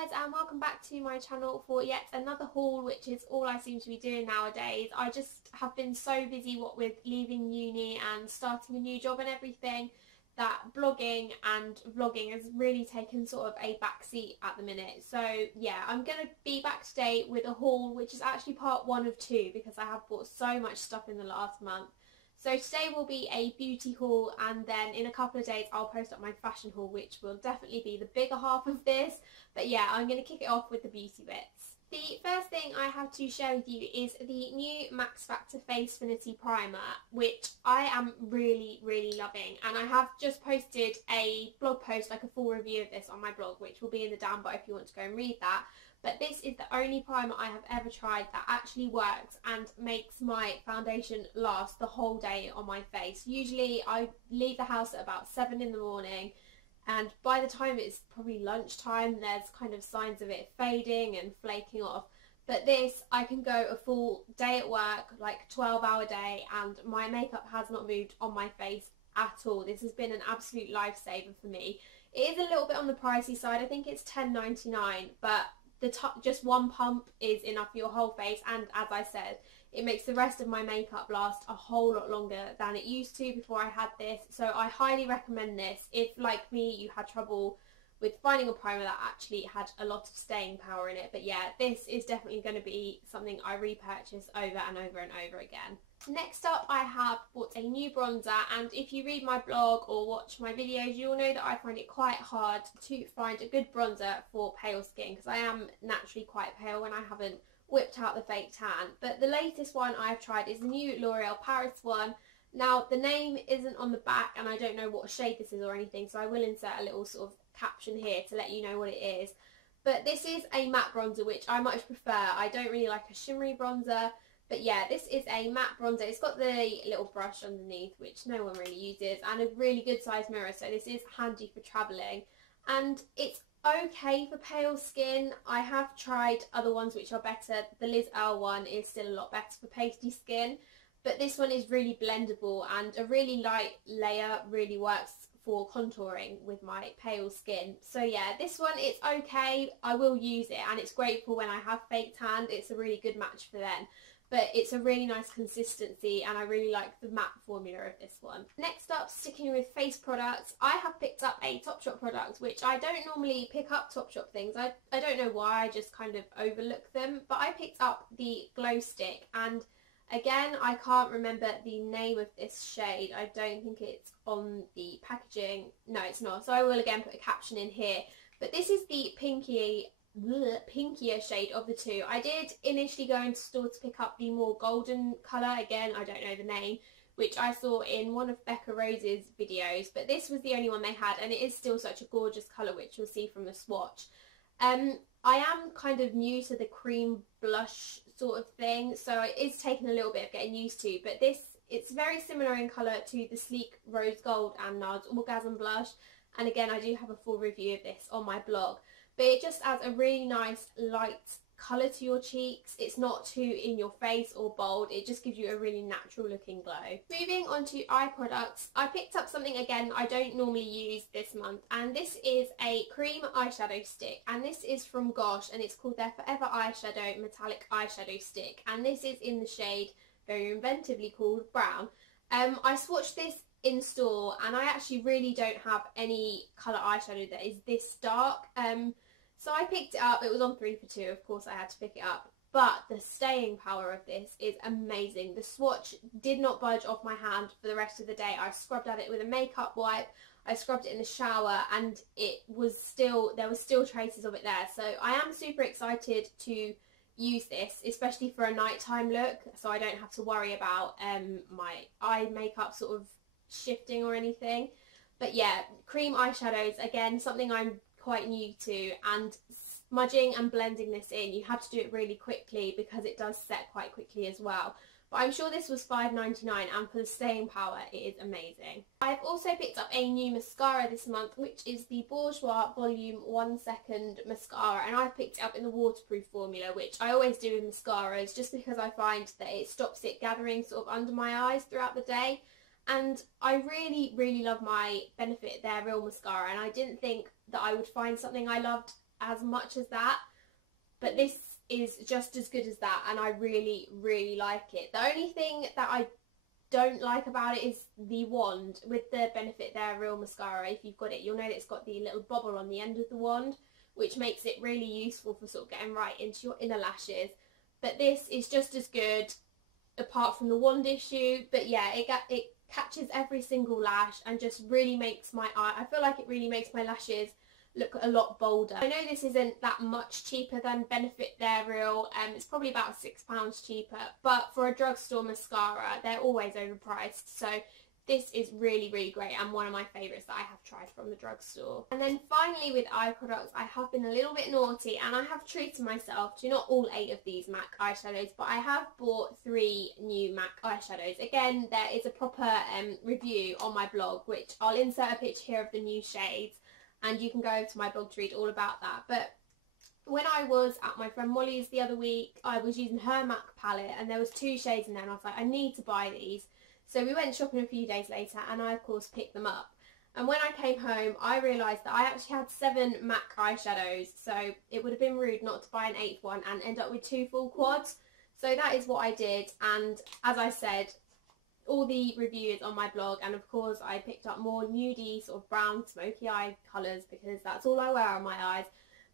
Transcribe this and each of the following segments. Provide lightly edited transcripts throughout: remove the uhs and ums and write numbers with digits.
guys, and welcome back to my channel for yet another haul, which is all I seem to be doing nowadays. I just have been so busy with leaving uni and starting a new job and everything that blogging and vlogging has really taken sort of a backseat at the minute. So yeah, I'm going to be back today with a haul which is actually part 1 of 2 because I have bought so much stuff in the last month. So today will be a beauty haul, and then in a couple of days I'll post up my fashion haul, which will definitely be the bigger half of this. But yeah, I'm going to kick it off with the beauty bits. The first thing I have to share with you is the new Max Factor Face Finity Primer, which I am really loving. And I have just posted a blog post, like a full review of this on my blog, which will be in the down bar if you want to go and read that. But this is the only primer I have ever tried that actually works and makes my foundation last the whole day on my face. Usually I leave the house at about 7 in the morning, and by the time it's probably lunchtime there's kind of signs of it fading and flaking off. But this, I can go a full day at work, like 12-hour day, and my makeup has not moved on my face at all. This has been an absolute lifesaver for me. It is a little bit on the pricey side. I think it's $10.99, but just one pump is enough for your whole face, and as I said, it makes the rest of my makeup last a whole lot longer than it used to before I had this. So I highly recommend this if, like me, you had trouble with finding a primer that actually had a lot of staying power in it. But yeah, this is definitely going to be something I repurchase over and over and over again. Next up, I have bought a new bronzer, and if you read my blog or watch my videos, you'll know that I find it quite hard to find a good bronzer for pale skin, because I am naturally quite pale when I haven't whipped out the fake tan. But the latest one I've tried is the new L'Oreal Paris one. Now, the name isn't on the back, and I don't know what shade this is or anything, so I will insert a little sort of caption here to let you know what it is. But this is a matte bronzer, which I much prefer. I don't really like a shimmery bronzer. But yeah, this is a matte bronzer. It's got the little brush underneath, which no one really uses, and a really good size mirror, so this is handy for travelling. And it's okay for pale skin. I have tried other ones which are better. The Liz Earle one is still a lot better for pasty skin, but this one is really blendable, and a really light layer really works for contouring with my pale skin. So yeah, this one, it's okay. I will use it, and it's great for when I have fake tanned. It's a really good match for then. But it's a really nice consistency, and I really like the matte formula of this one. Next up, sticking with face products, I have picked up a Topshop product, which I don't normally pick up Topshop things. I don't know why, I just kind of overlook them. But I picked up the glow stick, and again, I can't remember the name of this shade. I don't think it's on the packaging. No, it's not. So I will again put a caption in here. But this is the pinkier shade of the two. I did initially go into store to pick up the more golden colour, again I don't know the name, which I saw in one of Becca Rose's videos, but this was the only one they had, and it is still such a gorgeous colour, which you'll see from the swatch. I am kind of new to the cream blush sort of thing, so it is taking a little bit of getting used to, but this, it's very similar in colour to the Sleek Rose Gold and NARS Orgasm blush, and again I do have a full review of this on my blog. But it just adds a really nice light colour to your cheeks. It's not too in your face or bold. It just gives you a really natural looking glow. Moving on to eye products, I picked up something again I don't normally use this month, and this is a cream eyeshadow stick, and this is from Gosh, and it's called their Forever Eyeshadow Metallic Eyeshadow Stick, and this is in the shade very inventively called Brown. I swatched this in store, and I actually really don't have any colour eyeshadow that is this dark. So I picked it up. It was on 3 for 2, of course I had to pick it up. But the staying power of this is amazing. The swatch did not budge off my hand for the rest of the day. I scrubbed at it with a makeup wipe, I scrubbed it in the shower, and it was still, there was still traces of it there. So I am super excited to use this, especially for a nighttime look, so I don't have to worry about my eye makeup sort of shifting or anything. But yeah, cream eyeshadows, again, something I'm quite new to, and smudging and blending this in, you have to do it really quickly because it does set quite quickly as well. But I'm sure this was $5.99, and for the staying power it is amazing. I've also picked up a new mascara this month, which is the Bourjois Volume 1 Second Mascara, and I've picked it up in the waterproof formula, which I always do with mascaras just because I find that it stops it gathering sort of under my eyes throughout the day. And I really love my Benefit Their Real mascara, and I didn't think that I would find something I loved as much as that, but this is just as good as that, and I really, really like it. The only thing that I don't like about it is the wand. With the Benefit They're Real mascara, if you've got it, you'll know that it's got the little bobble on the end of the wand, which makes it really useful for sort of getting right into your inner lashes. But this is just as good, apart from the wand issue. But yeah, it catches every single lash and just really makes my eye, I feel like it really makes my lashes look a lot bolder. I know this isn't that much cheaper than Benefit They're Real, it's probably about £6 cheaper, but for a drugstore mascara they're always overpriced, so this is really, really great and one of my favourites that I have tried from the drugstore. And then finally, with eye products, I have been a little bit naughty and I have treated myself to not all 8 of these MAC eyeshadows, but I have bought 3 new MAC eyeshadows. Again, there is a proper review on my blog, which I'll insert a picture here of the new shades, and you can go over to my blog to read all about that. But when I was at my friend Molly's the other week, I was using her MAC palette and there was 2 shades in there and I was like, I need to buy these. So we went shopping a few days later and I of course picked them up. And when I came home, I realised that I actually had 7 MAC eyeshadows, so it would have been rude not to buy an 8th one and end up with 2 full quads. So that is what I did, and as I said, all the reviews on my blog, and of course I picked up more nudie sort of brown smoky eye colours because that's all I wear on my eyes.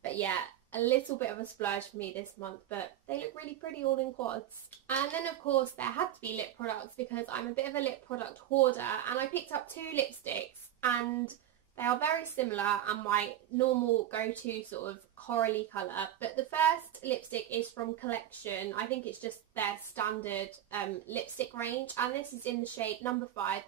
But yeah, a little bit of a splurge for me this month, but they look really pretty all in quads. And then of course there had to be lip products because I'm a bit of a lip product hoarder, and I picked up 2 lipsticks and they are very similar and my normal go-to sort of corally colour. But the first lipstick is from Collection. I think it's just their standard lipstick range, and this is in the shade number 5,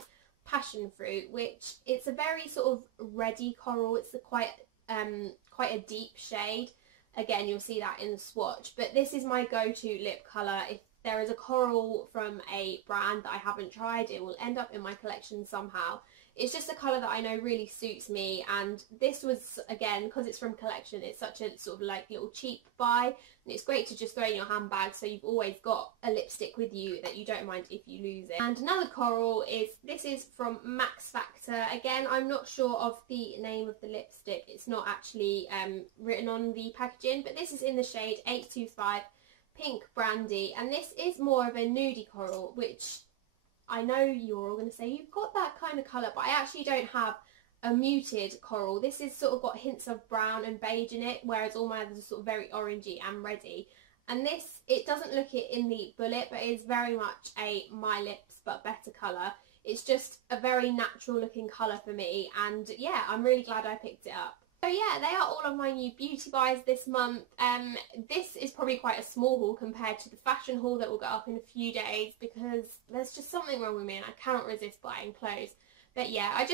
Passion Fruit, which it's a very sort of reddy coral. It's quite a deep shade. Again, you'll see that in the swatch, but this is my go-to lip colour. If there is a coral from a brand that I haven't tried, it will end up in my collection somehow. It's just a colour that I know really suits me, and this was, again, because it's from Collection, it's such a sort of like little cheap buy, and it's great to just throw in your handbag so you've always got a lipstick with you that you don't mind if you lose it. And another coral is, this is from Max Factor. Again, I'm not sure of the name of the lipstick, it's not actually written on the packaging, but this is in the shade 825 Pink Brandy, and this is more of a nudie coral, which I know you're all going to say you've got that kind of colour, but I actually don't have a muted coral. This is sort of got hints of brown and beige in it, whereas all my others are sort of very orangey and reddy. And this, it doesn't look it in the bullet, but it is very much a My Lips but better colour. It's just a very natural looking colour for me, and yeah, I'm really glad I picked it up. So yeah, they are all of my new beauty buys this month. This is probably quite a small haul compared to the fashion haul that will go up in a few days, because there's just something wrong with me and I cannot resist buying clothes. But yeah, I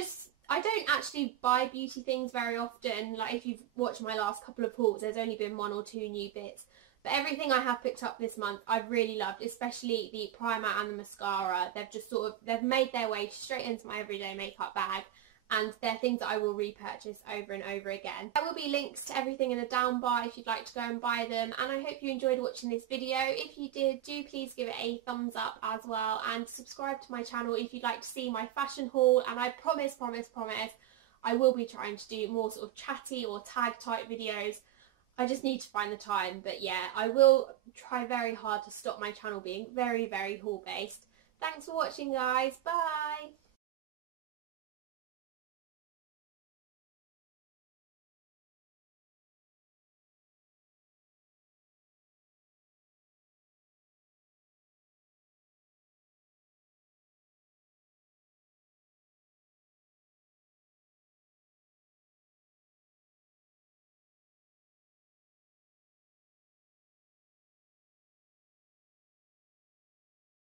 don't actually buy beauty things very often. Like, if you've watched my last couple of hauls, there's only been 1 or 2 new bits. But everything I have picked up this month I've really loved, especially the primer and the mascara. They've made their way straight into my everyday makeup bag, and they're things that I will repurchase over and over again. There will be links to everything in the down bar if you'd like to go and buy them, and I hope you enjoyed watching this video. If you did, do please give it a thumbs up as well, and subscribe to my channel if you'd like to see my fashion haul. And I promise I will be trying to do more sort of chatty or tag type videos. I just need to find the time, but yeah, I will try very hard to stop my channel being very, very haul based. Thanks for watching, guys. Bye!